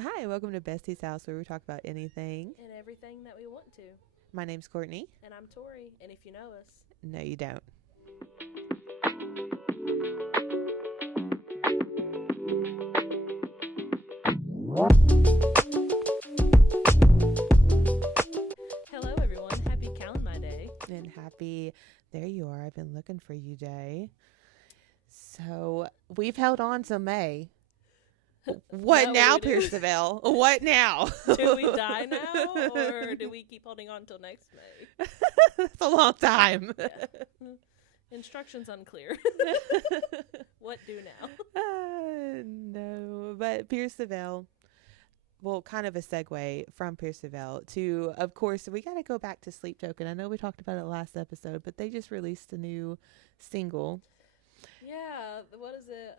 Hi, welcome to Besties House where we talk about anything. And everything that we want to. My name's Courtney. And I'm Tori, and if you know us, No, you don't. hello everyone, happy Count My Day. And happy, there you are. I've been looking for you, Day. So we've held on till May. What Not now, what we do. Percival? What now? Do we die now, or do we keep holding on till next May? That's a long time. Yeah. Instructions unclear. What do now? No, but Percival. Well, kind of a segue from Percival to, of course, we got to go back to Sleep Token. I know we talked about it last episode, but they just released a new single, Yeah, what is it?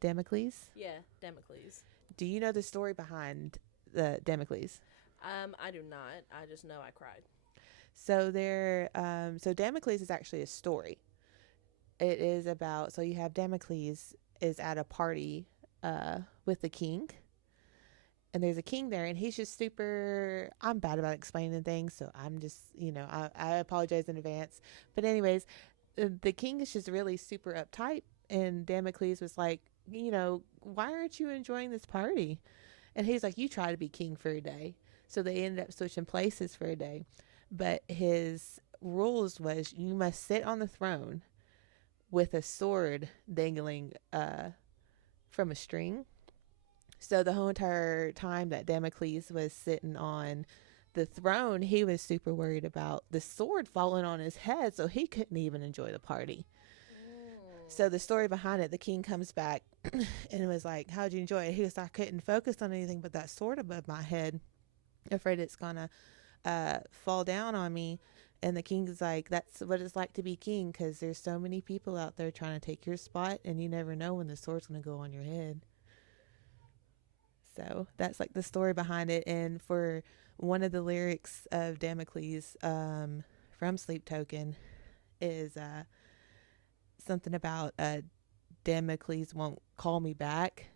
Damocles. Yeah, Damocles. Do you know the story behind the Damocles? I do not. I just know I cried. So Damocles is actually a story. It is about, so you have Damocles is at a party with the king, and there's a king there, and he's just super. I'm bad about explaining things, so I'm just, I apologize in advance. But anyways, the king is just really super uptight, and Damocles was like, why aren't you enjoying this party? And he's like, you try to be king for a day. So they ended up switching places for a day, but his rules was you must sit on the throne with a sword dangling from a string. So the whole entire time that Damocles was sitting on the throne, he was super worried about the sword falling on his head, so he couldn't even enjoy the party. So the story behind it, the king comes back and was like, how'd you enjoy it? He was like, I couldn't focus on anything but that sword above my head. Afraid it's gonna fall down on me. And the king's like, that's what it's like to be king, because there's so many people out there trying to take your spot, and you never know when the sword's gonna go on your head. So that's like the story behind it. And for one of the lyrics of Damocles from Sleep Token is something about Damocles won't call me back.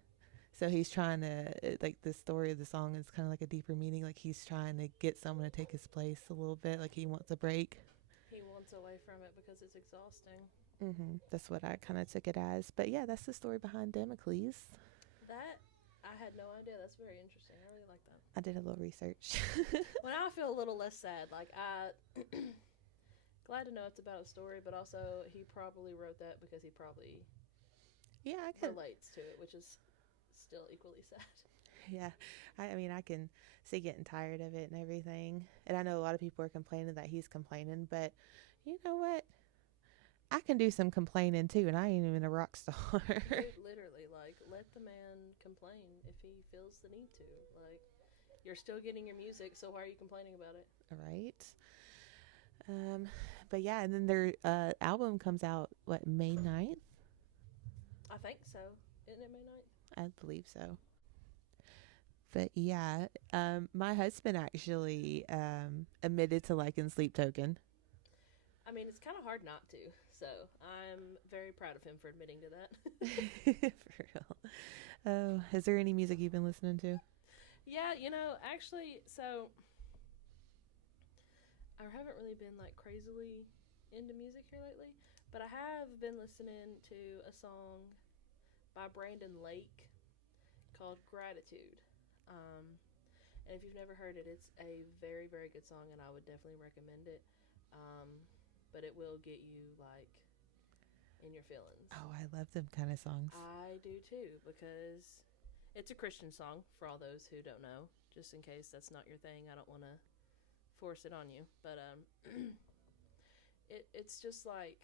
So he's trying to, like, the story of the song is kind of like a deeper meaning. Like he's trying to get someone to take his place a little bit. Like he wants a break. He wants away from it because it's exhausting. That's what I kind of took it as. But yeah, that's the story behind Damocles. That I had no idea. That's very interesting. I really like that. I did a little research. Well, now I feel a little less sad. Like I glad to know it's about a story, but also he probably wrote that because he probably Yeah, I could. relates to it, which is still equally sad. Yeah, I mean, I can see getting tired of it and everything. And I know a lot of people are complaining that he's complaining, but you know what? I can do some complaining too, and I ain't even a rock star. Dude, literally, like, let the man complain if he feels the need to. Like, you're still getting your music, so why are you complaining about it? Right? Um, but yeah, and then their album comes out, what, May 9th? I think so. Isn't it May 9th? I believe so. But yeah, my husband actually admitted to liking Sleep Token. I mean, it's kind of hard not to. So I'm very proud of him for admitting to that. For real. Oh, is there any music you've been listening to? Yeah, actually, so I haven't really been like crazily into music here lately, but I have been listening to a song by Brandon Lake called Gratitude. Um, and if you've never heard it, it's a very, very good song, and I would definitely recommend it. Um, but it will get you like in your feelings. Oh, I love them kind of songs. I do too, because it's a Christian song for all those who don't know. Just in case that's not your thing, I don't want to force it on you. But it's just like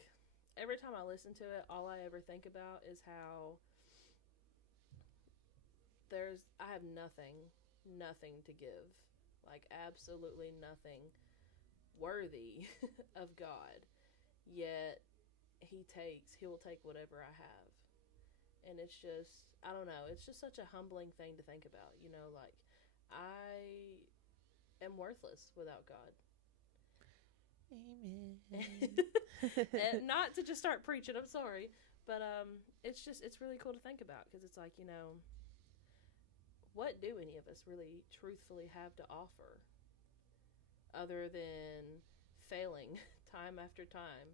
every time I listen to it, all I ever think about is how I have nothing to give, like absolutely nothing worthy of God. Yet he will take whatever I have, and it's just I don't know. It's just such a humbling thing to think about. Like I am worthless without God. Amen. And not to just start preaching, I'm sorry, but it's really cool to think about because it's like, what do any of us really truthfully have to offer other than failing time after time?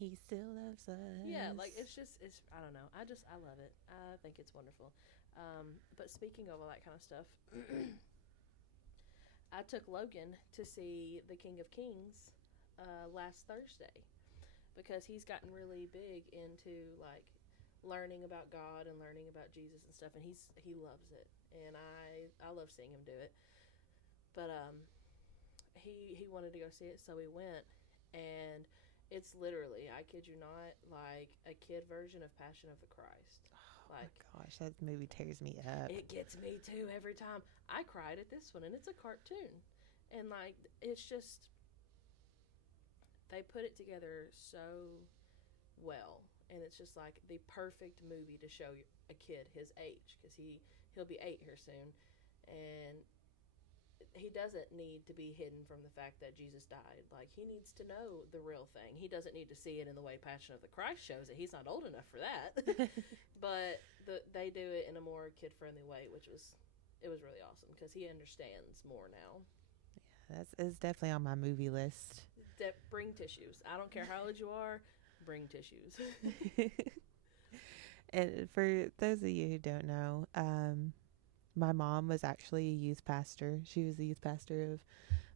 And he still loves us. Yeah, like it's I don't know. I love it. I think it's wonderful. But speaking of all that kind of stuff, I took Logan to see The King of Kings last Thursday because he's gotten really big into like learning about God and learning about Jesus and stuff, and he loves it, and I love seeing him do it. But he wanted to go see it, so we went, and it's literally, I kid you not, like a kid version of Passion of the Christ. Oh Like, my gosh, that movie tears me up. it gets me too every time. I cried at this one, and it's a cartoon, and like it's just they put it together so well, and it's just like the perfect movie to show a kid his age because he'll be 8 here soon, and he doesn't need to be hidden from the fact that Jesus died. Like, he needs to know the real thing. He doesn't need to see it in the way Passion of the Christ shows it. He's not old enough for that. But they do it in a more kid friendly way, which was really awesome because he understands more now. It's definitely on my movie list. Bring tissues. I don't care how old you are. Bring tissues. And for those of you who don't know, my mom was actually a youth pastor. She was the youth pastor of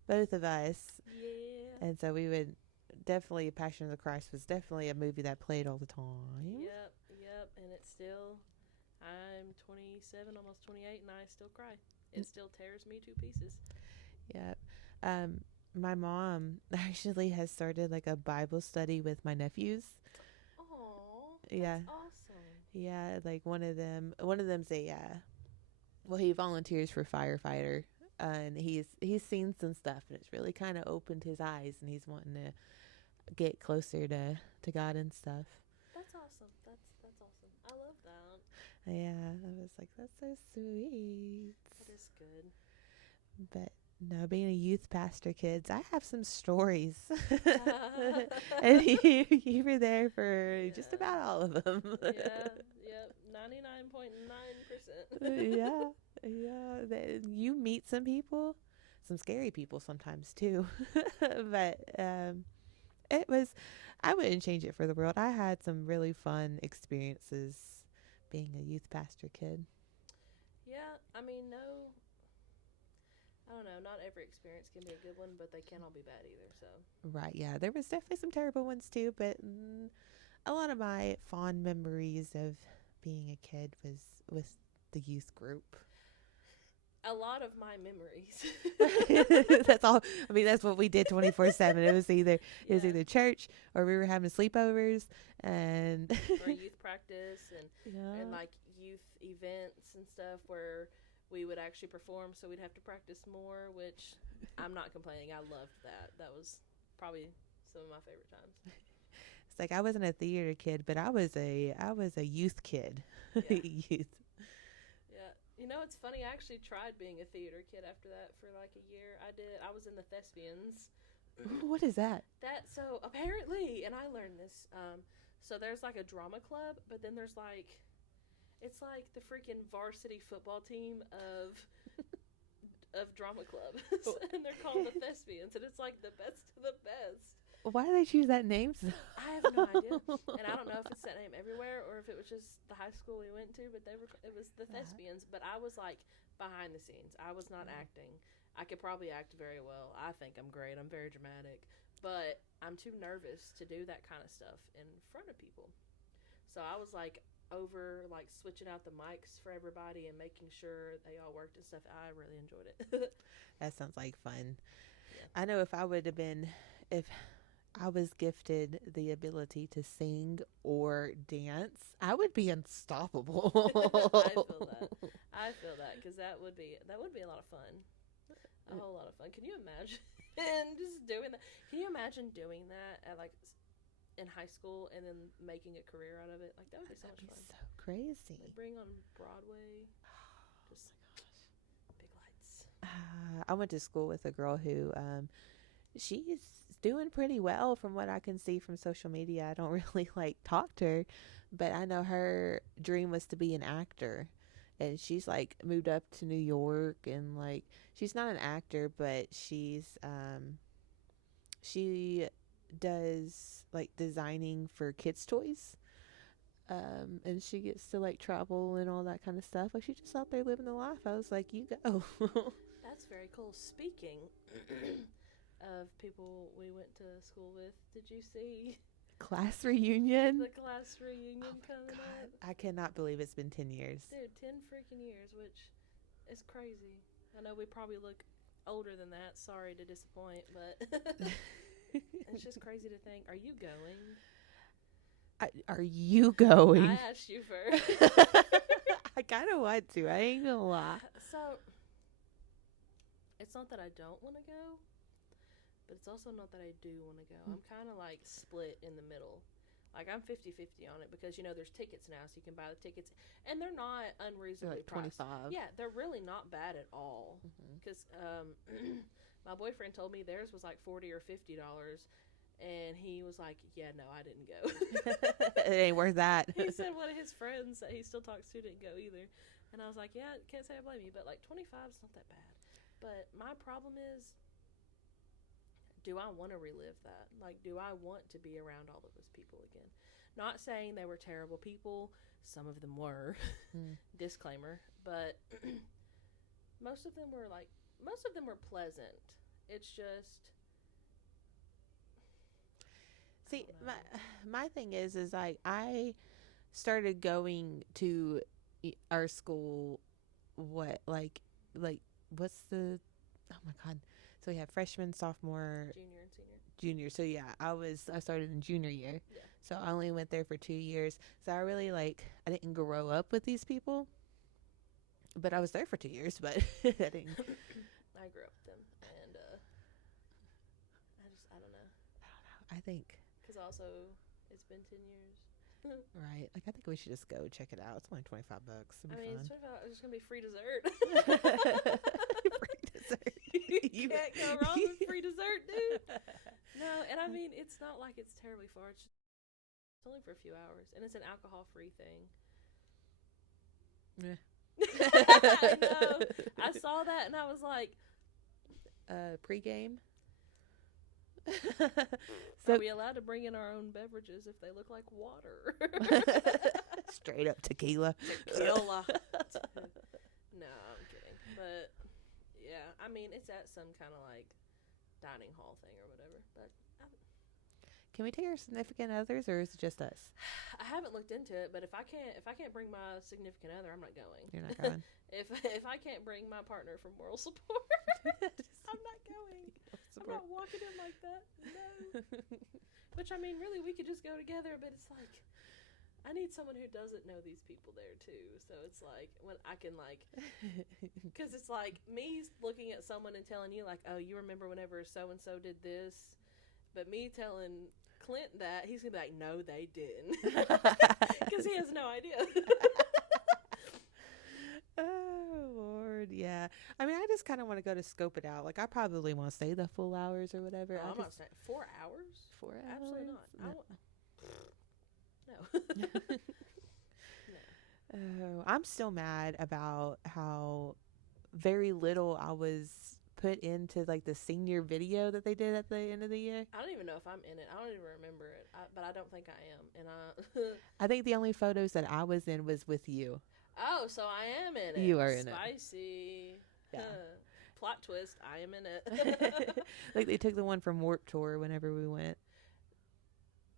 both of us. Yeah. And so we would definitely, Passion of the Christ was definitely a movie that played all the time. Yep. And it's still, I'm 27, almost 28, and I still cry. It still tears me to pieces. Yep. My mom actually has started like a Bible study with my nephews. Oh, Yeah. that's awesome. Yeah, like one of them's a well, he volunteers for firefighter, and he's seen some stuff, and it's really kind of opened his eyes, and he's wanting to get closer to God and stuff. That's awesome. That's awesome. I love that. Yeah, I was like, that's so sweet. That is good. But no, being a youth pastor, kids, I have some stories, and you were there for just about all of them. Yep, 99.9%. Yeah. You meet some people, some scary people sometimes too, but it was. I wouldn't change it for the world. I had some really fun experiences being a youth pastor kid. Yeah, I mean, no, I don't know. Not every experience can be a good one, but they can't all be bad either. So Right, yeah, there was definitely some terrible ones too, but a lot of my fond memories of being a kid was with the youth group. a lot of my memories. That's all. I mean, that's what we did 24/7. It was either church or we were having sleepovers and or youth practice and like youth events and stuff where we would actually perform, so we'd have to practice more, which I'm not complaining. I loved that. That was probably some of my favorite times. It's like I wasn't a theater kid, but I was a youth kid. Yeah. Youth. Yeah. You know, it's funny. I actually tried being a theater kid after that for like a year. I did. I was in the Thespians. What is that? So apparently, and I learned this. So there's like a drama club, but then there's like, it's like the freaking varsity football team of drama club, and they're called the Thespians, and it's like the best of the best. Why do they choose that name? I have no idea, and I don't know if it's that name everywhere or if it was just the high school we went to. But it was the Thespians. But I was like behind the scenes. I was not acting. I could probably act very well. I think I'm great. I'm very dramatic, but I'm too nervous to do that kind of stuff in front of people. So I was like switching out the mics for everybody and making sure they all worked and stuff. I really enjoyed it. That sounds like fun. Yeah. I know if I was gifted the ability to sing or dance, I would be unstoppable. I feel that because that would be a lot of fun. A whole lot of fun. Can you imagine just doing that? Can you imagine doing that at like in high school and then making a career out of it? Like, that would be so much fun. So crazy. Like, bring on Broadway. Just big lights. I went to school with a girl who she's doing pretty well from what I can see from social media. I don't really talk to her, but I know her dream was to be an actor. and she's like moved up to New York, and like she's not an actor, but she does like designing for kids toys. And she gets to like travel and all that kind of stuff. Like she's just out there living the life. I was like, you go. That's very cool. Speaking of people we went to school with, did you see Class reunion. the class reunion coming up? I cannot believe it's been 10 years. Dude, 10 freaking years, which is crazy. I know we probably look older than that. Sorry to disappoint, but it's just crazy to think. Are you going? Are you going? I asked you first. I kind of want to. I ain't gonna lie. So, it's not that I don't want to go, but it's also not that I do want to go. I'm kind of like split in the middle. Like I'm 50-50 on it because, you know, there's tickets now, so you can buy the tickets. And they're not unreasonably They're like priced. 25. Yeah, they're really not bad at all. Because my boyfriend told me theirs was like $40 or $50. And he was like, yeah, no, I didn't go. It ain't worth that. He said one of his friends that he still talks to didn't go either. And I was like, yeah, can't say I blame you. But like 25 is not that bad. But my problem is, do I want to relive that? Like, do I want to be around all of those people again? Not saying they were terrible people. Some of them were. Disclaimer. But most of them were pleasant. It's just... See, my thing is like I started going to our school. Like what's the? Oh my God! So we have freshman, sophomore, Junior and senior. Junior. So yeah, I started in junior year. Yeah. So I only went there for 2 years. So I really I didn't grow up with these people, but I was there for 2 years. But I didn't. I grew up with them, and I don't know. I think. Because also, it's been 10 years. Right. Like I think we should just go check it out. It's only $25. It'll be It's fun. $25. It's gonna be free dessert. Free dessert. You can't go wrong with free dessert, dude. No, and I mean it's not like it's terribly far. It's only for a few hours, and it's an alcohol-free thing. Yeah. I know. I saw that, and I was like, Pre-game. are we allowed to bring in our own beverages if they look like water? Straight up tequila. Tequila. No, I'm kidding. But yeah, I mean it's at some kind of like dining hall thing or whatever. But Can we take our significant others, or is it just us? I haven't looked into it. But if I can't bring my significant other, I'm not going. You're not going. If I can't bring my partner for moral support, I'm not going. I'm not walking in like that. No. Which, I mean, really, we could just go together, but it's like, I need someone who doesn't know these people there, too. So it's like, when I can, like, because it's like me looking at someone and telling you, like, oh, you remember whenever so-and-so did this? But me telling Clint that, he's going to be like, no, they didn't. Because he has no idea. Oh, Lord, yeah. I mean, I just kind of want to go to scope it out. Like, I probably won't stay the full hours or whatever. I'm not saying 4 hours. 4 hours? Absolutely not. No. No. Oh, I'm still mad about how very little I was put into, like, the senior video that they did at the end of the year. I don't even know if I'm in it. I don't even remember it. But I don't think I am. And I think the only photos that I was in was with you. Oh, so I am in it. You are in it. Spicy. Yeah. Plot twist. I am in it. Like, they took the one from Warped Tour whenever we went.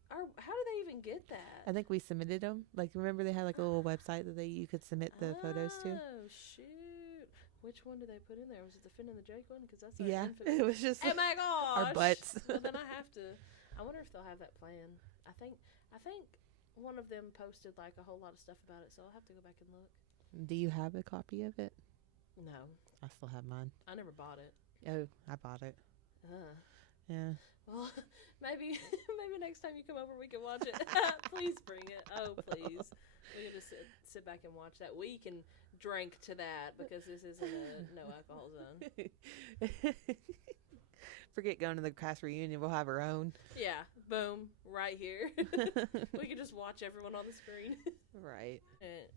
How did they even get that? I think we submitted them. Like, remember they had like a little website that you could submit the photos to? Oh, shoot. Which one did they put in there? Was it the Finn and the Jake one? Because that's it was just oh my gosh, our butts. Well, then I have to. I wonder if they'll have that plan. I think one of them posted like a whole lot of stuff about it, so I'll have to go back and look. Do you have a copy of it? No, I still have mine. I never bought it. Oh, I bought it. Yeah. Well, maybe next time you come over we can watch it. Please bring it. Oh, please. We can just sit back and watch that. We can drink to that because this isn't a no alcohol zone. Forget going to the class reunion. We'll have our own. Yeah, boom, right here. We can just watch everyone on the screen. Right.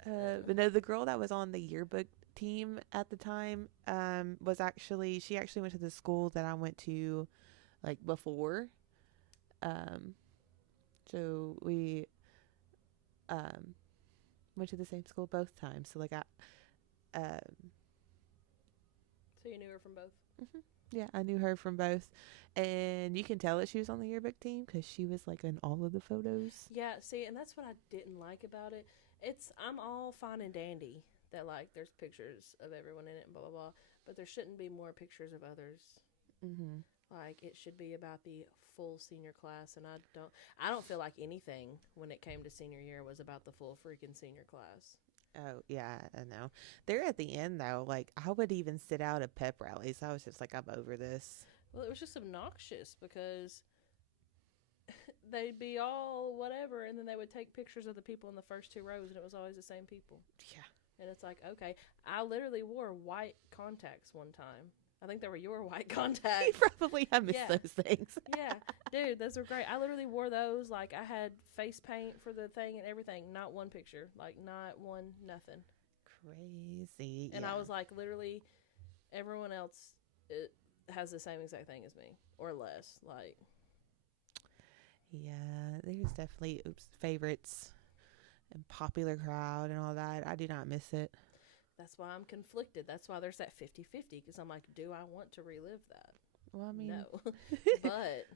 And, But no, the girl that was on the yearbook team at the time she actually went to the school that I went to like before. So we went to the same school both times. So like so you knew her from both? yeah, I knew her from both. And you can tell that she was on the yearbook team because she was like in all of the photos. Yeah, see, and that's what I didn't like about it. I'm all fine and dandy that like there's pictures of everyone in it and blah blah blah, but there shouldn't be more pictures of others. Mm-hmm. Like it should be about the full senior class, and I don't feel like anything when it came to senior year was about the full freaking senior class. Oh, yeah, I know. They're at the end, though. Like, I would even sit out at pep rallies. I was just like, I'm over this. Well, it was just obnoxious because they'd be all whatever, and then they would take pictures of the people in the first two rows, and it was always the same people. Yeah. And it's like, okay, I literally wore white contacts one time. I think they were your white contacts. You probably have missed those things. Yeah, dude, those were great. I literally wore those. Like, I had face paint for the thing and everything. Not one picture. Like, not one, nothing. Crazy. And I was like, literally, everyone else has the same exact thing as me. Or less. Like. Yeah, there's definitely favorites and popular crowd and all that. I do not miss it. That's why I'm conflicted. That's why there's that 50-50, because I'm like, do I want to relive that? Well, I mean, no. But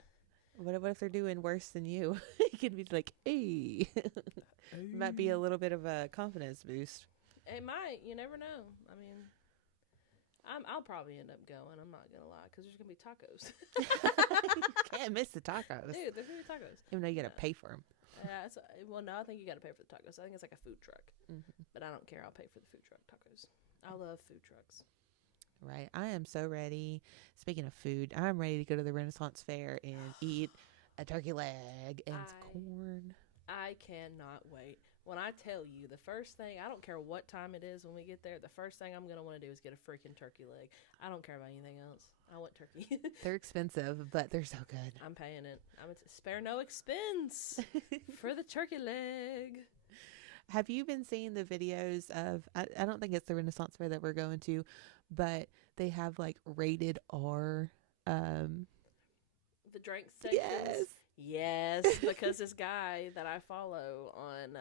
what if they're doing worse than you? You can be like, hey. Might be a little bit of a confidence boost. It might. You never know. I mean, I'll probably end up going. I'm not gonna lie, because there's gonna be tacos. Can't miss the tacos, dude. There's gonna be tacos. Even though you gotta pay for them. Well, no, I think you gotta pay for the tacos. I think it's like a food truck, but I don't care. I'll pay for the food truck tacos. I love food trucks. Right. I am so ready. Speaking of food, I'm ready to go to the Renaissance Fair and eat a turkey leg and corn. I cannot wait. When I tell you, the first thing, I don't care what time it is when we get there, the first thing I'm going to want to do is get a freaking turkey leg. I don't care about anything else. I want turkey. They're expensive, but they're so good. I'm paying it. Spare no expense for the turkey leg. Have you been seeing the videos of, I don't think it's the Renaissance Fair that we're going to, but they have like rated R. The drink sections. Yes, because this guy that I follow on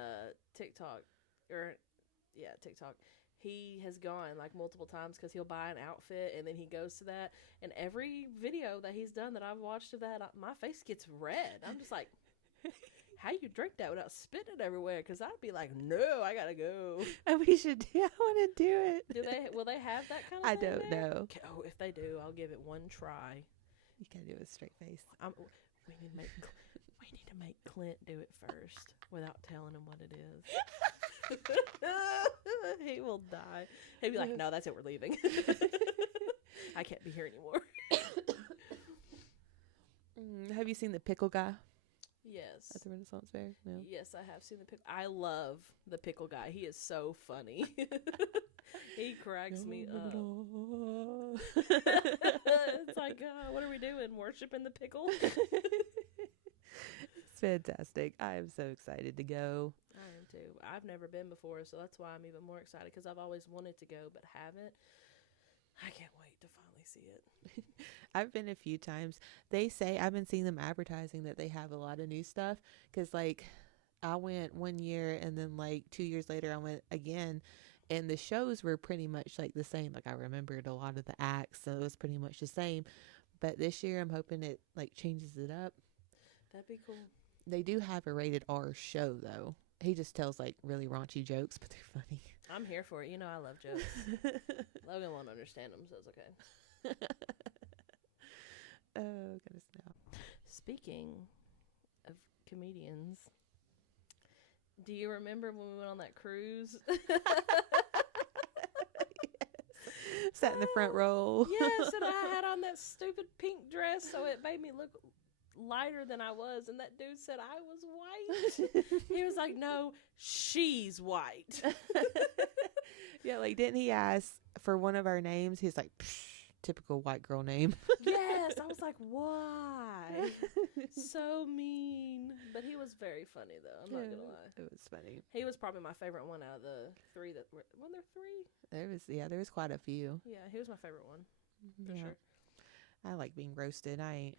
TikTok, he has gone like multiple times because he'll buy an outfit and then he goes to that. And every video that he's done that I've watched of that, my face gets red. I'm just like, how you drink that without spitting it everywhere? Because I'd be like, no, I gotta go. And we should do. I want to do it. Will they have that kind of I thing don't there? know. Oh, if they do, I'll give it one try. You gotta do it with a straight face. We need to make Clint do it first without telling him what it is. He will die. He'll be like, no, that's it, we're leaving. I can't be here anymore. Have you seen the pickle guy? Yes. At the Renaissance Fair? No. Yes, I have seen the pickle. I love the pickle guy. He is so funny. He cracks me up. It's like, what are we doing? Worshiping the pickle? It's fantastic. I am so excited to go. I am too. I've never been before, so that's why I'm even more excited, because I've always wanted to go but haven't. I can't wait to finally see it. I've been a few times. They say, I've been seeing them advertising that they have a lot of new stuff, because like I went one year and then like 2 years later I went again, and the shows were pretty much like the same. Like I remembered a lot of the acts, so it was pretty much the same. But this year I'm hoping it like changes it up. That'd be cool. They do have a rated R show though. He just tells like really raunchy jokes, but they're funny. I'm here for it. You know I love jokes. Logan won't understand them, so it's okay. Oh, goodness, no. Speaking of comedians, do you remember when we went on that cruise? Yes. Sat in the front row. Yes, and I had on that stupid pink dress, so it made me look lighter than I was, and that dude said I was white. He was like, no, she's white. Yeah, like didn't he ask for one of our names? He's like, psh, typical white girl name. Yes, I was like, why? So mean. But he was very funny, though. I'm not gonna lie. It was funny. He was probably my favorite one out of the three that were. Weren't there three? There was quite a few. Yeah, he was my favorite one for sure. I like being roasted. I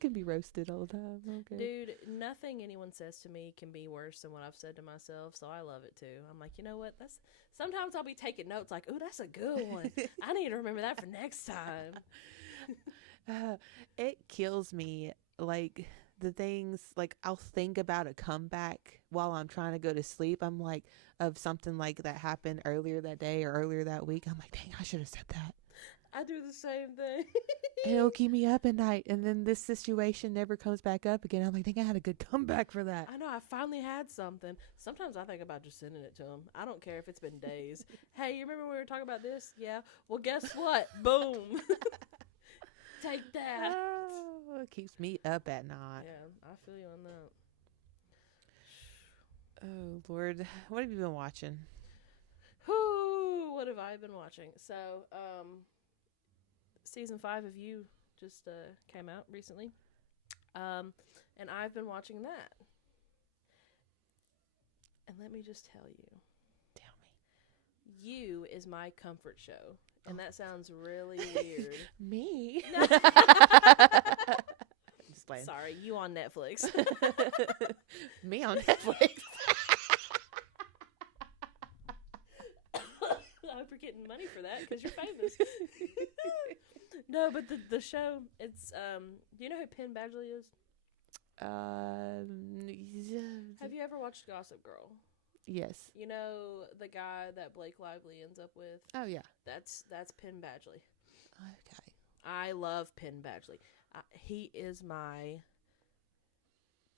can be roasted all the time. Okay. Dude, nothing anyone says to me can be worse than what I've said to myself, so I love it too. I'm like, you know what? Sometimes I'll be taking notes like, ooh, that's a good one. I need to remember that for next time. It kills me. Like the things, like I'll think about a comeback while I'm trying to go to sleep. I'm like, of something like that happened earlier that day or earlier that week. I'm like, dang, I should have said that. I do the same thing. It'll keep me up at night, and then this situation never comes back up again. I'm like, I think I had a good comeback for that. I know, I finally had something. Sometimes I think about just sending it to him. I don't care if it's been days. Hey, you remember we were talking about this? Yeah. Well, guess what? Boom. Take that. Oh, it keeps me up at night. Yeah, I feel you on that. Oh, Lord. What have you been watching? Whoo, what have I been watching? So, season 5 of You just came out recently. And I've been watching that. And let me just tell you. Tell me. You is my comfort show. And that sounds really weird. Me? No. Just playing. Sorry, You on Netflix. Me on Netflix. I hope you're getting money for that because you're famous. No, but the show, it's, do you know who Penn Badgley is? Have you ever watched Gossip Girl? Yes. You know the guy that Blake Lively ends up with? Oh, yeah. That's Penn Badgley. Okay. I love Penn Badgley. He is my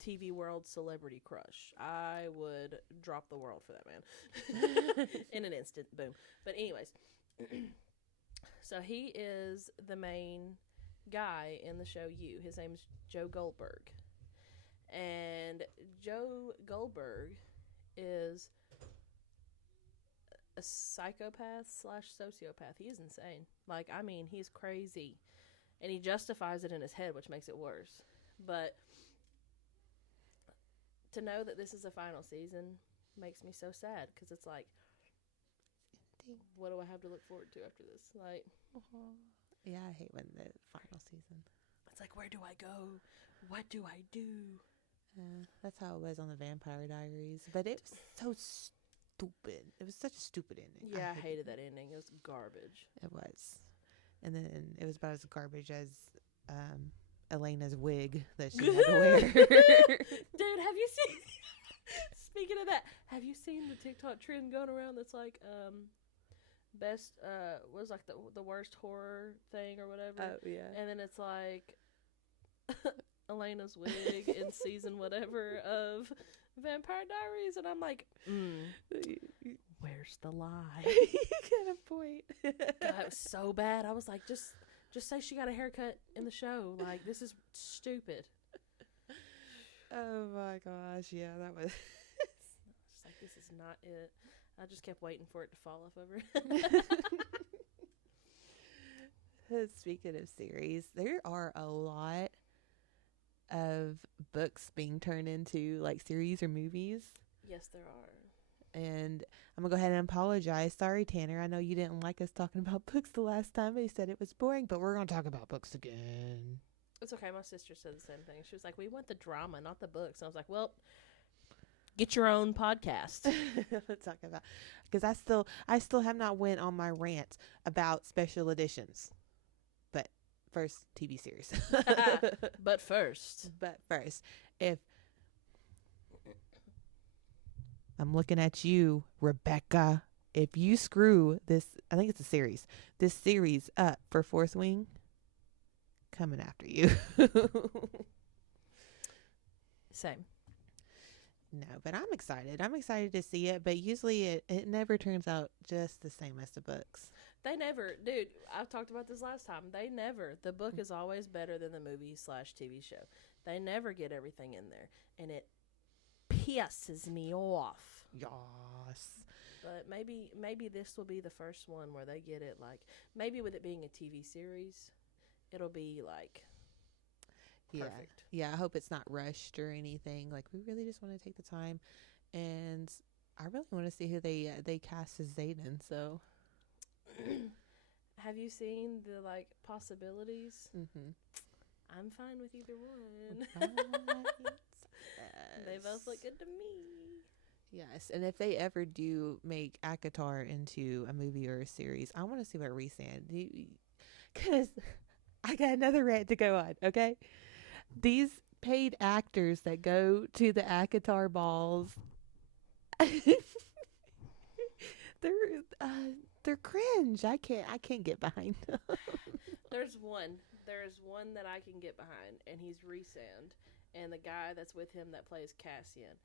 TV world celebrity crush. I would drop the world for that man in an instant. Boom. But anyways, so he is the main guy in the show You. His name's Joe Goldberg. And Joe Goldberg is a psychopath / sociopath. He is insane. Like, I mean, he's crazy. And he justifies it in his head, which makes it worse. But to know that this is a final season makes me so sad, because it's like, what do I have to look forward to after this? Like, yeah, I hate when the final season. It's like, where do I go? What do I do? That's how it was on the Vampire Diaries, but it was so stupid. It was such a stupid ending. Yeah, I hated that ending. It was garbage. It was, and then it was about as garbage as Elena's wig that she had to wear. Dude, have you seen? Speaking of that, have you seen the TikTok trend going around that's like best was like the worst horror thing or whatever? Oh yeah. And then it's like Elena's wig in season whatever of Vampire Diaries, and I'm like, where's the lie? You got a point. God, it was so bad. I was like, just say she got a haircut in the show. Like, this is stupid. Oh my gosh, yeah, that was. Just like, this is not it. I just kept waiting for it to fall off over. Speaking of series, there are a lot of books being turned into like series or movies. Yes, there are. And I'm gonna go ahead and apologize. Sorry, Tanner. I know you didn't like us talking about books the last time. You said it was boring, but we're gonna talk about books again. It's okay. My sister said the same thing. She was like, we want the drama, not the books. And I was like, well, get your own podcast. Let's talk about, because I still have not went on my rant about special editions. But first, TV series. But first, if I'm looking at you, Rebecca, if you screw this, I think it's a series, this series up for Fourth Wing, coming after you. Same. No, but I'm excited. I'm excited to see it, but usually it never turns out just the same as the books. They never, dude, I've talked about this last time. The book is always better than the movie / TV show. They never get everything in there. And it pisses me off. Yes. But maybe this will be the first one where they get it. Like maybe with it being a TV series, it'll be like perfect. Yeah. I hope it's not rushed or anything. Like we really just want to take the time, and I really want to see who they cast as Zayden. So, have you seen the like possibilities? mm-hmm. I'm fine with either one. Right. They both look good to me. Yes, and if they ever do make Akatar into a movie or a series, I want to see what Rhysand. Because I got another rant to go on. Okay, these paid actors that go to the Akatar balls, they're cringe. I can't get behind them. There's one that I can get behind, and he's Rhysand, and the guy that's with him that plays Cassian.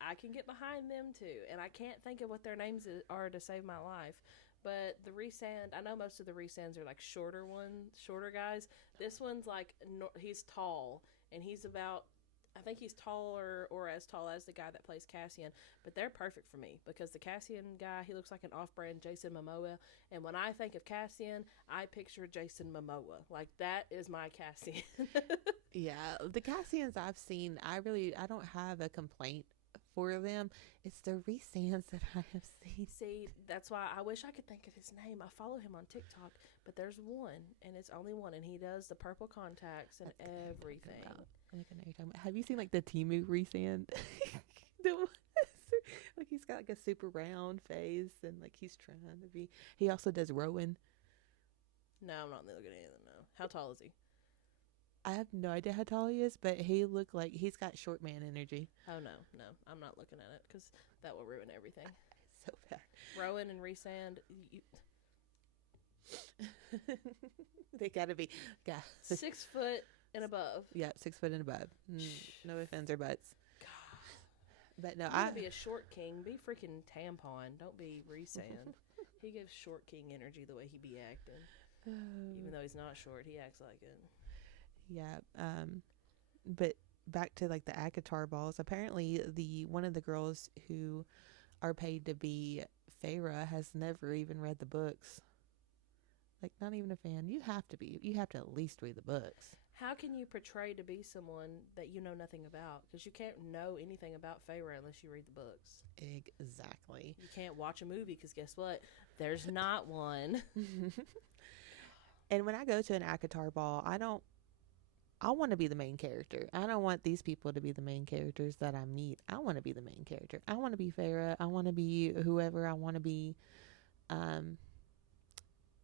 I can get behind them too, and I can't think of what their names are to save my life. But the Rhysand, I know most of the Rhysands are like shorter guys. This one's like he's tall, and he's about, I think he's taller or as tall as the guy that plays Cassian. But they're perfect for me because the Cassian guy, he looks like an off-brand Jason Momoa, and when I think of Cassian, I picture Jason Momoa. Like that is my Cassian. Yeah, the Cassians I've seen, I don't have a complaint for them. It's the Rhysands that I have seen. See, that's why I wish I could think of his name. I follow him on TikTok, but there's one, and it's only one, and he does the purple contacts and everything. I know you're talking about. Have you seen like the Timu Rhysand? Like he's got like a super round face, and like he's trying to be. He also does Rowan. No, I'm not looking at any of them. No. How tall is he? I have no idea how tall he is, but he looked like he's got short man energy. Oh, no. I'm not looking at it because that will ruin everything. So bad. Rowan and Rhysand. They gotta be 6 foot and above. Yeah, 6 foot and above. No offense or buts. God. But no, I want to be a short king. Be freaking Tampon. Don't be Rhysand. He gives short king energy the way he be acting. Even though he's not short, he acts like it. Yeah. But back to like the Akatar balls. Apparently, one of the girls who are paid to be Feyre has never even read the books. Like, not even a fan. You have to be. You have to at least read the books. How can you portray to be someone that you know nothing about? Because you can't know anything about Feyre unless you read the books. Exactly. You can't watch a movie because guess what? There's not one. And when I go to an Akatar ball, I want to be the main character. I don't want these people to be the main characters that I meet. I want to be the main character. I want to be Feyre. I want to be whoever I want to be.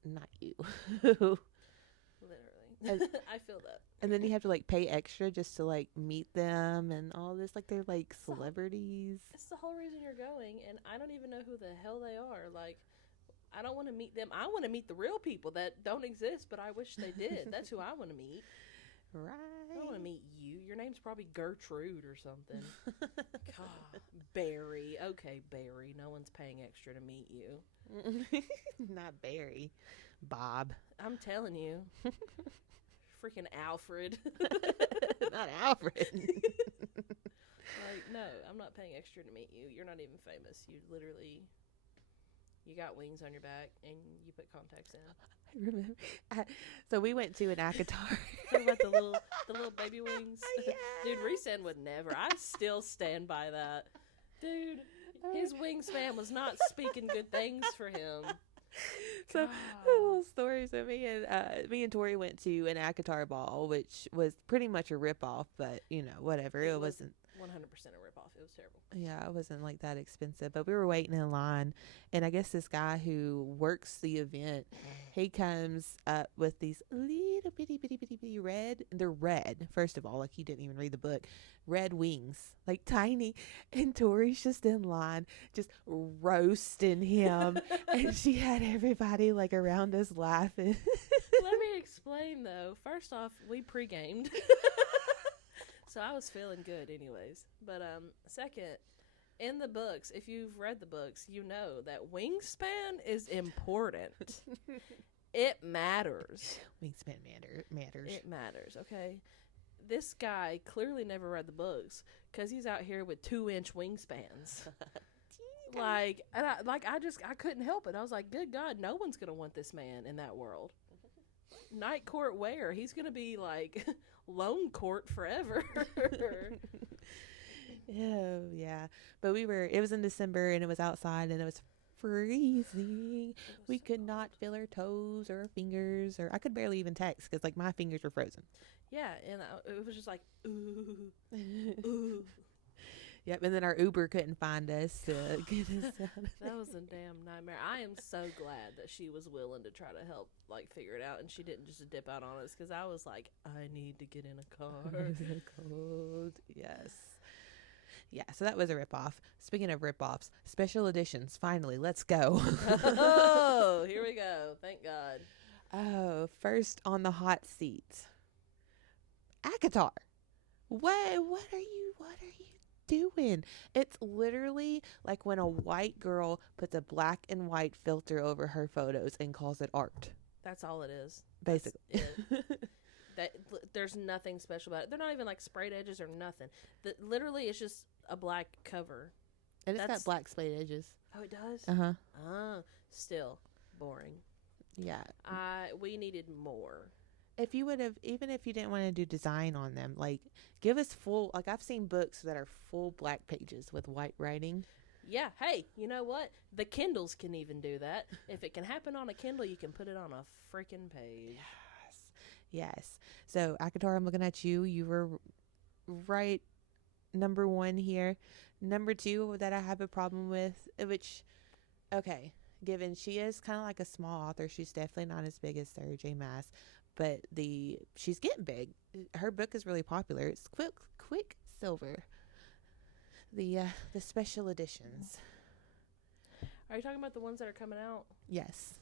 Not you. Literally. I feel that. And then you have to like pay extra just to like meet them and all this. Like they're like celebrities. That's the whole reason you're going, and I don't even know who the hell they are. Like, I don't want to meet them. I want to meet the real people that don't exist, but I wish they did. That's who I want to meet. Right. I don't want to meet you. Your name's probably Gertrude or something. God, Barry. Okay, Barry. No one's paying extra to meet you. Not Barry. Bob. I'm telling you. Freaking Alfred. Not Alfred. Like, no, I'm not paying extra to meet you. You're not even famous. You got wings on your back and you put contacts in. I remember. So we went to an Akatar. Talking about the little baby wings. Yeah. Dude, Rhysand would never. I still stand by that. Dude, his wingspan was not speaking good things for him. So a little story. So me and Tori went to an Akatar ball, which was pretty much a ripoff, but you know, whatever. It wasn't 100% a ripoff. It was terrible. Yeah, it wasn't like that expensive, but we were waiting in line, and I guess this guy who works the event, he comes up with these little bitty red. They're red, first of all, like he didn't even read the book. Red wings, like tiny, and Tori's just in line, just roasting him, and she had everybody like around us laughing. Let me explain though. First off, we pre-gamed. So I was feeling good anyways. But second, in the books, if you've read the books, you know that wingspan is important. It matters. Wingspan matters. It matters, okay? This guy clearly never read the books because he's out here with 2-inch wingspans. Like, and I couldn't help it. I was like, good God, no one's gonna want this man in that world. Night court where? He's gonna be like lone court forever. Oh, yeah. But it was in December and it was outside and it was freezing. We could not feel our toes or our fingers, or I could barely even text because like my fingers were frozen. Yeah, and it was just like, ooh, ooh. Yep, and then our Uber couldn't find us to get us out. That was a damn nightmare. I am so glad that she was willing to try to help, like, figure it out, and she didn't just dip out on us, because I was like, I need to get in a car. Cold. Yes. Yeah, so that was a ripoff. Speaking of ripoffs, special editions. Finally, let's go. Oh, here we go. Thank God. Oh, first on the hot seat, Akatar. What are you doing? It's literally like when a white girl puts a black and white filter over her photos and calls it art. That's all it is. Basically. There's nothing special about it. They're not even like sprayed edges or nothing. Literally, it's just a black cover. And it's got black splayed edges. Oh, it does? Uh-huh. Still boring. Yeah. We needed more. If you would have, even if you didn't want to do design on them, like give us full, like I've seen books that are full black pages with white writing. Yeah. Hey, you know what? The Kindles can even do that. If it can happen on a Kindle, you can put it on a freaking page. Yes. So Akatar, I'm looking at you. You were right. Number one here. Number two that I have a problem with, which, okay, given she is kind of like a small author, she's definitely not as big as Sarah J. Maas, but she's getting big. Her book is really popular. It's Quicksilver. The special editions. Are you talking about the ones that are coming out? Yes.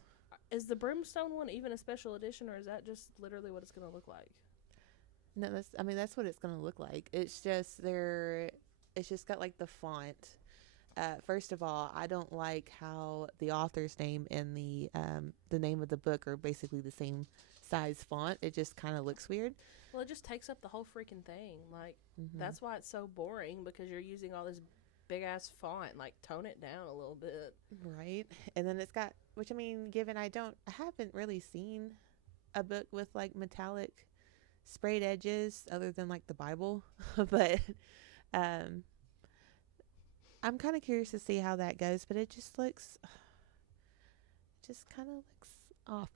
Is the Brimstone one even a special edition, or is that just literally what it's going to look like? No, that's what it's going to look like. It's just got like the font. First of all, I don't like how the author's name and the name of the book are basically the same size font. It just kind of looks weird. Well, it just takes up the whole freaking thing. Like, that's why it's so boring, because you're using all this big ass font. Like, tone it down a little bit. Right. And then it's got, which I mean, given I haven't really seen a book with like metallic sprayed edges other than like the Bible, but I'm kind of curious to see how that goes, but it just kind of looks off.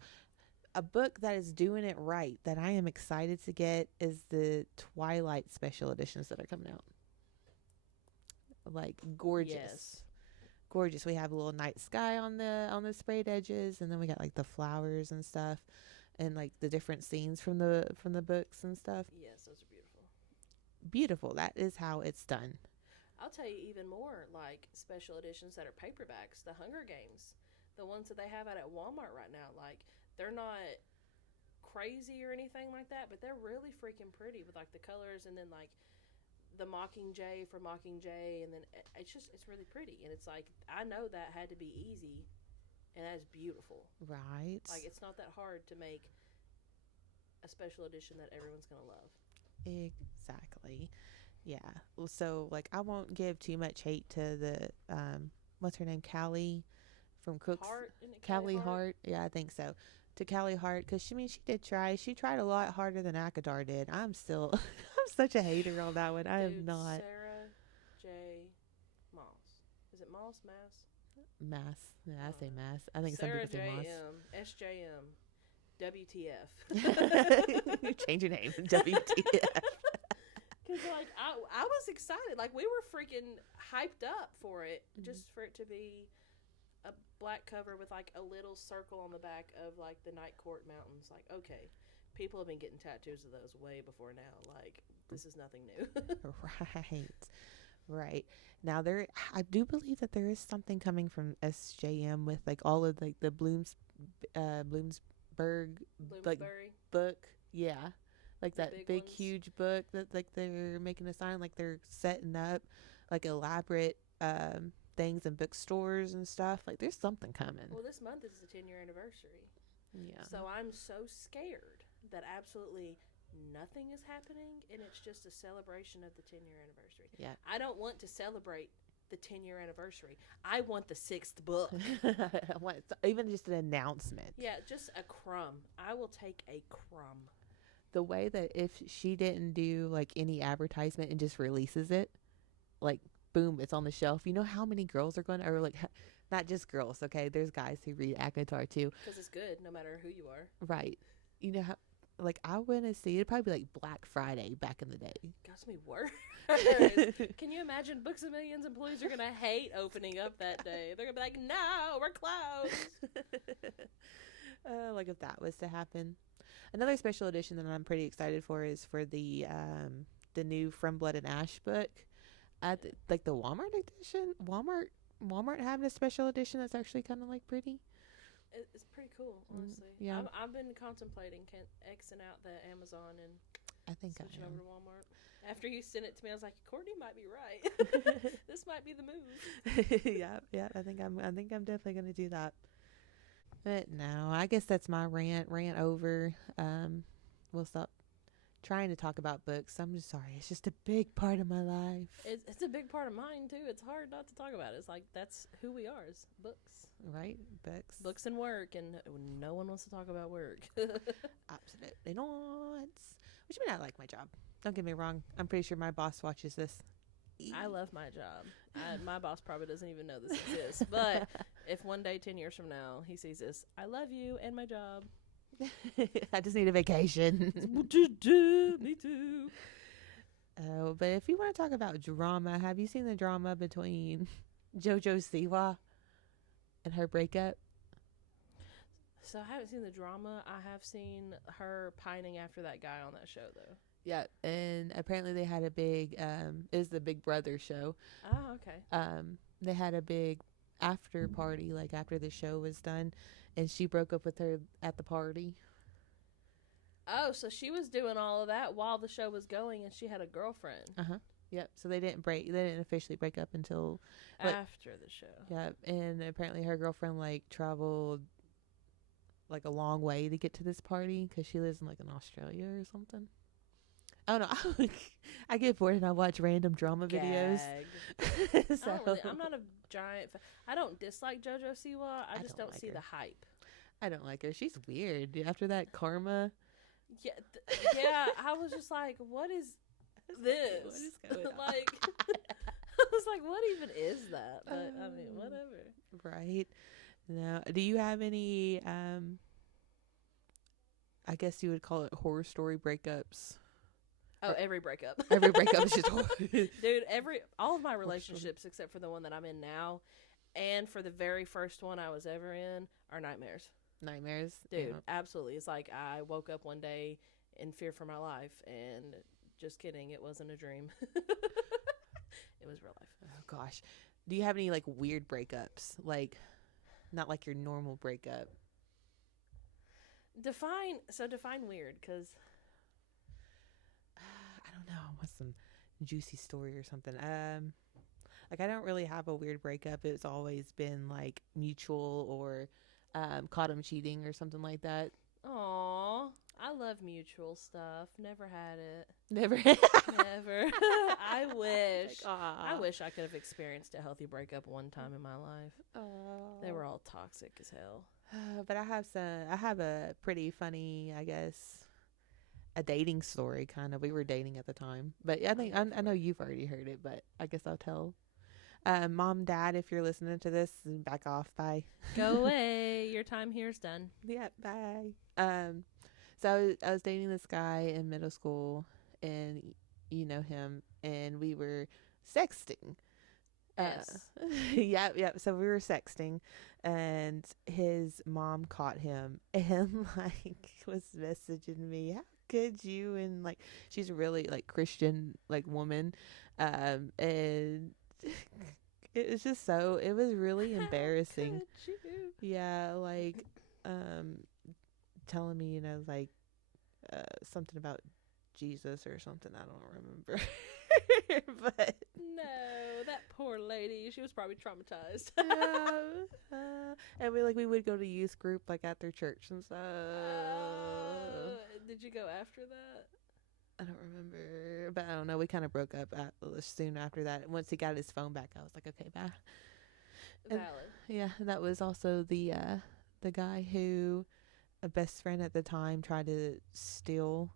A book that is doing it right that I am excited to get is the Twilight special editions that are coming out. Like gorgeous. Yes. Gorgeous. We have a little night sky on the sprayed edges, and then we got like the flowers and stuff, and like the different scenes from the books and stuff. Yes, those are beautiful. Beautiful. That is how it's done. I'll tell you even more, like special editions that are paperbacks, the Hunger Games, the ones that they have out at Walmart right now. Like, they're not crazy or anything like that, but they're really freaking pretty with like the colors, and then like the Mockingjay for Mockingjay, and then it's really pretty, and it's like, I know that had to be easy, and that's beautiful. Right. Like, it's not that hard to make a special edition that everyone's gonna love. Exactly. Yeah. So like, I won't give too much hate to the what's her name, Callie from Cooks. Hart, isn't it Callie Hart. Yeah, I think so. To Callie Hart, because she did try. She tried a lot harder than Akatar did. I'm still I'm such a hater on that one. I am not. Sarah J. Maas. Is it Maas? Mass. Yeah, I say Mass. I think Sarah some people say J. M. SJM. WTF. Change your name. WTF. Because, like, I was excited. Like, we were freaking hyped up for it, just for it to be a black cover with, like, a little circle on the back of, like, the Night Court Mountains. Like, okay, people have been getting tattoos of those way before now. Like, this is nothing new. Right. Now, I do believe that there is something coming from SJM with, like, all of, like, the Bloomsbury like, book. Yeah. Like that big huge book that like they're making a sign, like they're setting up like elaborate things in bookstores and stuff. Like, there's something coming. Well, this month is the 10-year anniversary. Yeah. So I'm so scared that absolutely nothing is happening, and it's just a celebration of the 10-year anniversary. Yeah. I don't want to celebrate the 10-year anniversary. I want the 6th book. I want even just an announcement. Yeah, just a crumb. I will take a crumb. The way that if she didn't do like any advertisement and just releases it, like boom, it's on the shelf. You know how many girls are going to, or like not just girls, okay? There's guys who read ACOTAR too. Because it's good no matter who you are. Right. You know how, like I want to see, it'd probably be like Black Friday back in the day. Got me worse. Can you imagine Books A Million's employees are going to hate opening up that day? They're going to be like, no, we're closed. Like if that was to happen. Another special edition that I'm pretty excited for is for the new From Blood and Ash book. Like the Walmart edition. Walmart having a special edition that's actually kind of like pretty. It's pretty cool, honestly. Yeah. I've been contemplating Xing out the Amazon and I think switching I am. over to Walmart. After you sent it to me, I was like, Courtney might be right. This might be the move. Yeah. I think I'm definitely gonna do that. But no, I guess that's my rant over. We'll stop trying to talk about books. I'm just sorry. It's just a big part of my life. It's a big part of mine too. It's hard not to talk about it. It's like that's who we are is books. Right? Books and work, and no one wants to talk about work. Absolutely not. Which means I like my job. Don't get me wrong. I'm pretty sure my boss watches this. I love my job. My boss probably doesn't even know this exists. But if one day, 10 years from now, he sees this, I love you and my job. I just need a vacation. Me too. Oh, but if you want to talk about drama, have you seen the drama between JoJo Siwa and her breakup? So I haven't seen the drama. I have seen her pining after that guy on that show, though. Yeah, and apparently they had a big, it was the Big Brother show. Oh, okay. They had a big after party, like after the show was done, and she broke up with her at the party. Oh, so she was doing all of that while the show was going, and she had a girlfriend. Yep. So they didn't officially break up until after the show. Yeah, and apparently her girlfriend like traveled like a long way to get to this party because she lives in like in Australia or something. I don't know. I get bored and I watch random drama videos. So. I'm not a giant fan. I don't dislike JoJo Siwa. I just don't see the hype. I don't like her. She's weird. After that Karma. Yeah, yeah. I was just like, what is this? What is going on? Like, I was like, what even is that? But I mean, whatever. Right. Now, do you have any? I guess you would call it horror story breakups. Oh, every breakup. Every breakup is just horror. Dude, all of my relationships except for the one that I'm in now and for the very first one I was ever in are nightmares. Nightmares? Dude, yeah. Absolutely. It's like I woke up one day in fear for my life and just kidding, it wasn't a dream. It was real life. Oh gosh. Do you have any like weird breakups? Like not like your normal breakup. Define weird, because I don't know. What's some juicy story or something? Like I don't really have a weird breakup. It's always been like mutual or caught him cheating or something like that. Aw, I love mutual stuff. Never had it. Never. Never. I wish. Like, I wish I could have experienced a healthy breakup one time in my life. Aww. They were all toxic as hell. But I have a pretty funny, I guess, a dating story kind of. We were dating at the time, but I think I know you've already heard it, but I guess I'll tell. Mom, Dad, if you're listening to this, back off. Bye. Go away. Your time here's done. Yeah, bye. So I was dating this guy in middle school, and you know him, and we were sexting. Yes. Yeah. So we were sexting, and his mom caught him and like was messaging me, how could you? And like she's a really like Christian like woman, and it was just it was really embarrassing. Yeah, like telling me, you know, like something about Jesus or something. I don't remember. But no, that poor lady, she was probably traumatized. And we would go to youth group like at their church and stuff. Did you go after that? I don't remember, but I don't know. We kind of broke up soon after that. Once he got his phone back, I was like, okay, bye. And, Valid. yeah, and that was also the guy who a best friend at the time tried to steal.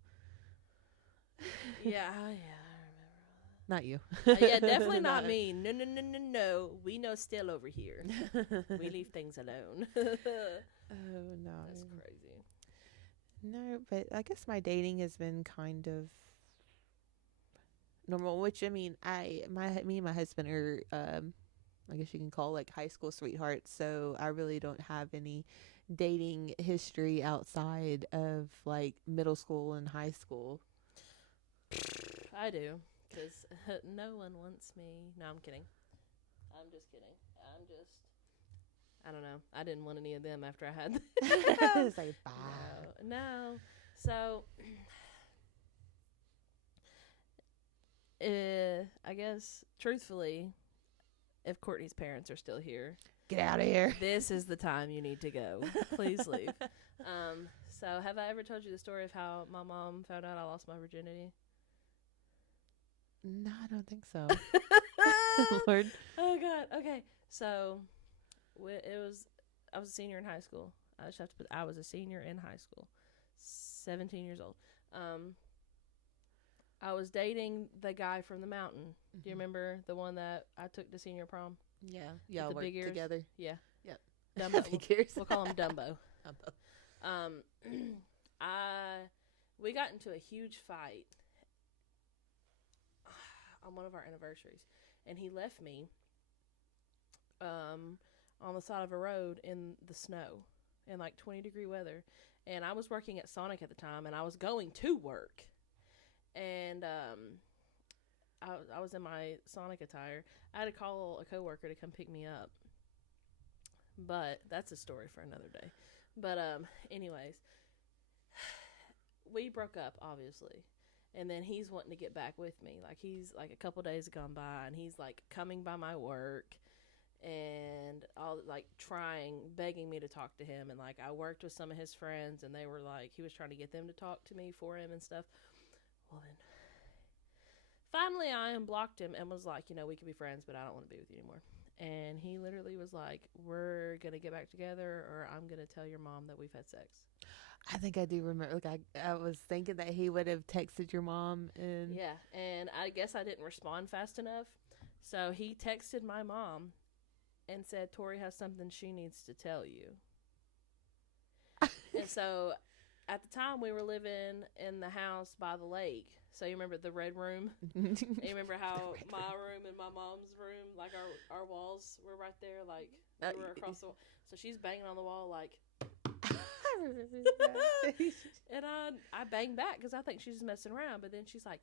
Yeah, oh, yeah, I remember. Not you. Yeah, definitely not me. No, no, no, no, no. We know still over here. We leave things alone. Oh no, That's crazy. No, but I guess my dating has been kind of normal. Which I mean, me and my husband are, I guess you can call like high school sweethearts. So I really don't have any dating history outside of like middle school and high school. I do, because no one wants me. No, I'm kidding. I'm just kidding. I don't know. I didn't want any of them after I had them. It's like, bye. No. So, I guess, truthfully, if Courtney's parents are still here, Get out of here. this is the time you need to go. Please leave. So, have I ever told you the story of how my mom found out I lost my virginity? No, I don't think so. Lord. Oh, God. Okay. So, I was a senior in high school. I was a senior in high school. 17 years old. I was dating the guy from the mountain. Do you remember the one that I took to senior prom? Yeah. Y'all the worked big ears? together. Yeah. Yep. Dumbo. Big ears. We'll call him Dumbo. Dumbo. We got into a huge fight on one of our anniversaries, and he left me on the side of a road in the snow in like 20-degree weather, and I was working at Sonic at the time, and I was going to work, and I was in my Sonic attire. I had to call a coworker to come pick me up, but that's a story for another day. But anyways, we broke up, obviously. And then he's wanting to get back with me. Like, he's, like, a couple days gone by, and he's, like, coming by my work and all, like, begging me to talk to him. And, like, I worked with some of his friends, and they were, like, he was trying to get them to talk to me for him and stuff. Well, then, finally, I unblocked him and was like, we could be friends, but I don't want to be with you anymore. And he literally was like, we're going to get back together, or I'm going to tell your mom that we've had sex. I think I do remember. Like I was thinking that he would have texted your mom, and yeah, and I guess I didn't respond fast enough, so he texted my mom and said, "Tori has something she needs to tell you." And so, at the time, we were living in the house by the lake. So you remember the red room? And you remember how my room and my mom's room, like our walls were right there, like they were across the wall. So she's banging on the wall, like. And I bang back because I think she's messing around, but then she's like,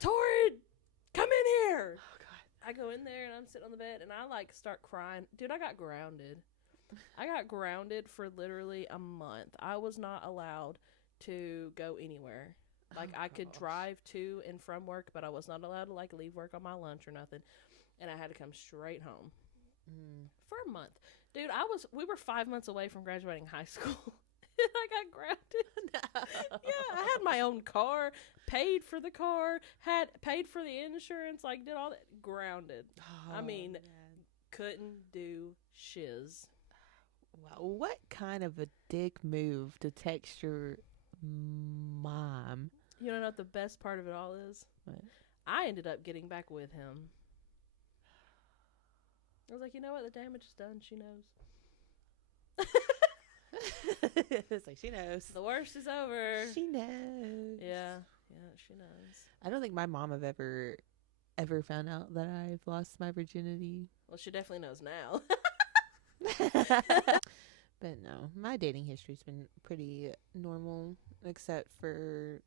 Tori, come in here. Oh God! I go in there and I'm sitting on the bed and I like start crying. Dude, I got grounded. I got grounded for literally a month. I was not allowed to go anywhere. Like I could drive to and from work, but I was not allowed to like leave work on my lunch or nothing. And I had to come straight home for a month. Dude, we were 5 months away from graduating high school. And I got grounded. No. Yeah, I had my own car, paid for the car, had paid for the insurance, like did all that. Grounded. Oh, I mean, man. couldn't do shiz. Wow, what kind of a dick move to text your mom? You know what the best part of it all is? What? I ended up getting back with him. I was like, you know what? The damage is done. She knows. It's like she knows. The worst is over. She knows. Yeah, she knows. I don't think my mom have ever found out that I've lost my virginity. Well, she definitely knows now. But no, my dating history's been pretty normal, except for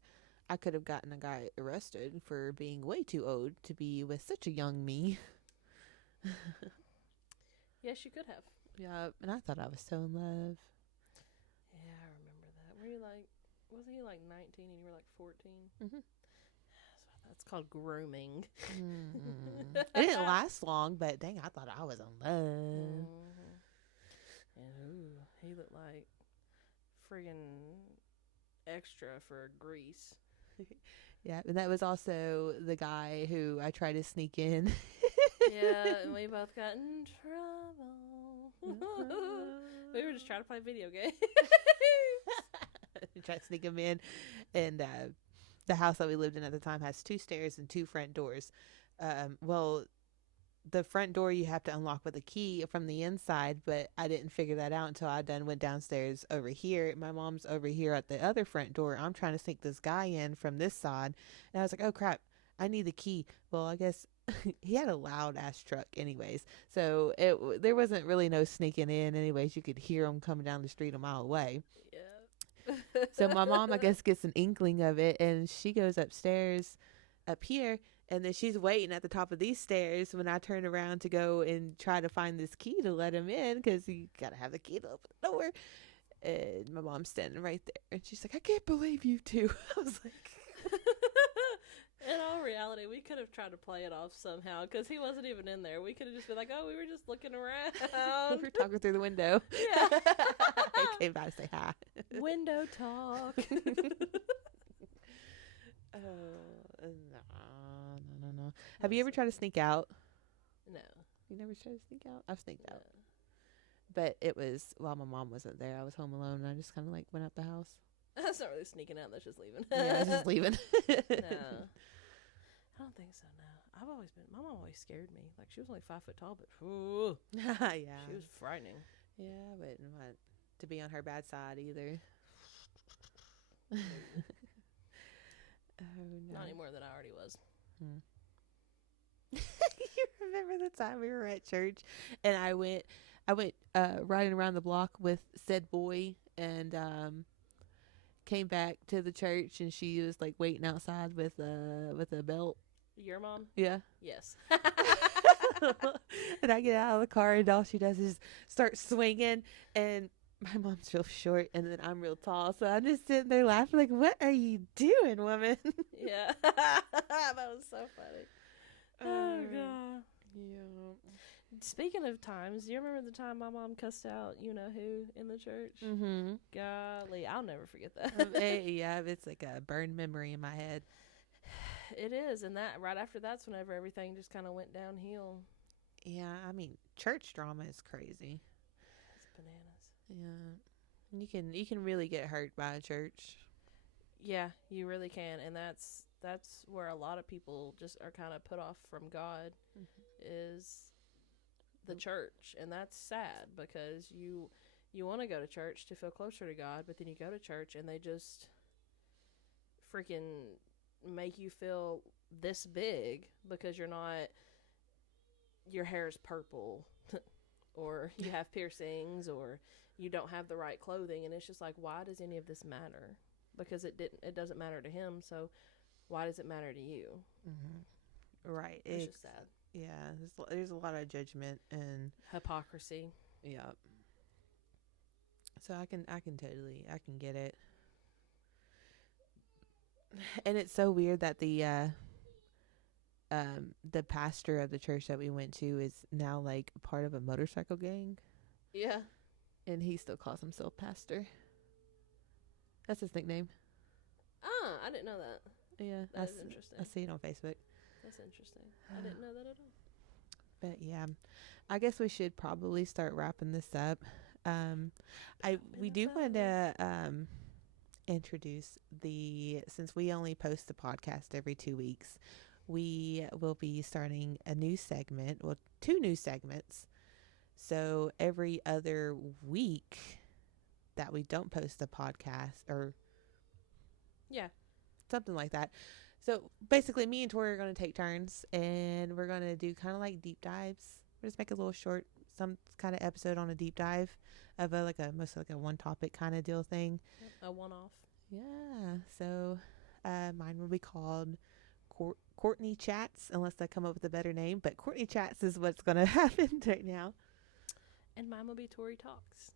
I could have gotten a guy arrested for being way too old to be with such a young me. Yes, you could have. Yeah, and I thought I was so in love. Yeah, I remember that. Were you like, wasn't he like 19 and you were like 14? Mm-hmm. That's called grooming. Mm-hmm. It didn't last long, but dang, I thought I was in love. And ooh, he looked like friggin' extra for grease. Yeah, and that was also the guy who I tried to sneak in. Yeah, and we both got in trouble. We were just trying to play video games. Tried to sneak him in, and the house that we lived in at the time has 2 stairs and 2 front doors. Well, the front door you have to unlock with a key from the inside, but I didn't figure that out until I went downstairs over here. My mom's over here at the other front door. I'm trying to sneak this guy in from this side, and I was like, oh crap, I need the key. Well, I guess he had a loud ass truck anyways, so there wasn't really no sneaking in anyways. You could hear him coming down the street a mile away. Yeah. So my mom, I guess, gets an inkling of it, and she goes upstairs up here, and then she's waiting at the top of these stairs when I turn around to go and try to find this key to let him in, because you gotta have the key to open the door. And my mom's standing right there, and she's like, I can't believe you two. I was like, in all reality, we could have tried to play it off somehow, because he wasn't even in there. We could have just been like, oh, we were just looking around. we were talking through the window. Yeah. I came by to say hi. Window talk. No. Have you ever tried to sneak out? No. You never tried to sneak out? I've sneaked out. But it was while my mom wasn't there. I was home alone, and I just kind of like went out the house. That's not really sneaking out. That's just leaving. Yeah, I was just leaving. No. I don't think so, no. My mom always scared me. Like, she was only 5 foot tall, but ooh, Yeah. she was frightening. Yeah, I wouldn't want to be on her bad side either. Oh, no. Not any more than I already was. You remember the time we were at church, and I went riding around the block with said boy, and came back to the church, and she was like waiting outside with a belt. Your mom? Yeah. Yes. And I get out of the car, and all she does is start swinging, and my mom's real short, and then I'm real tall, so I'm just sitting there laughing like, what are you doing, woman? Yeah. That was so funny. Oh, God. Yeah. Speaking of times, do you remember the time my mom cussed out you-know-who in the church? Mm-hmm. Golly, I'll never forget that. Yeah, it's like a burned memory in my head. It is, and that right after that's whenever everything just kind of went downhill. Yeah, I mean, church drama is crazy. It's bananas. Yeah, you can really get hurt by a church. Yeah, you really can, and that's where a lot of people just are kind of put off from God, is the church, and that's sad, because you want to go to church to feel closer to God, but then you go to church and they just freaking make you feel this big because your hair is purple or you have piercings or you don't have the right clothing, and it's just like, why does any of this matter? Because it doesn't matter to him, so why does it matter to you? Right. It's just sad. Yeah, there's a lot of judgment and hypocrisy. Yeah. So I can get it. And it's so weird that the pastor of the church that we went to is now like part of a motorcycle gang. Yeah. And he still calls himself pastor. That's his nickname. Ah, I didn't know that. Yeah. That's interesting. I see it on Facebook. That's interesting. I didn't know that at all. But yeah, I guess we should probably start wrapping this up. We do want to introduce since we only post the podcast every 2 weeks, we will be starting a new segment, well, 2 new segments. So every other week that we don't post a podcast, or yeah, something like that. So basically me and Tori are going to take turns, and we're going to do kind of like deep dives. We'll just make a little short, some kind of episode on a deep dive of mostly like a one topic kind of deal thing. A one-off. Yeah. So mine will be called Courtney Chats, unless I come up with a better name. But Courtney Chats is what's going to happen right now. And mine will be Tori Talks.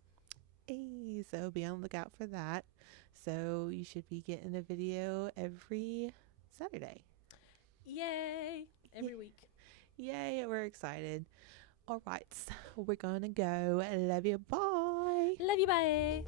Hey, so be on the lookout for that. So you should be getting a video every Saturday. Yay! Every week. Yay, we're excited. All right, we're going to go. Love you. Bye. Love you. Bye.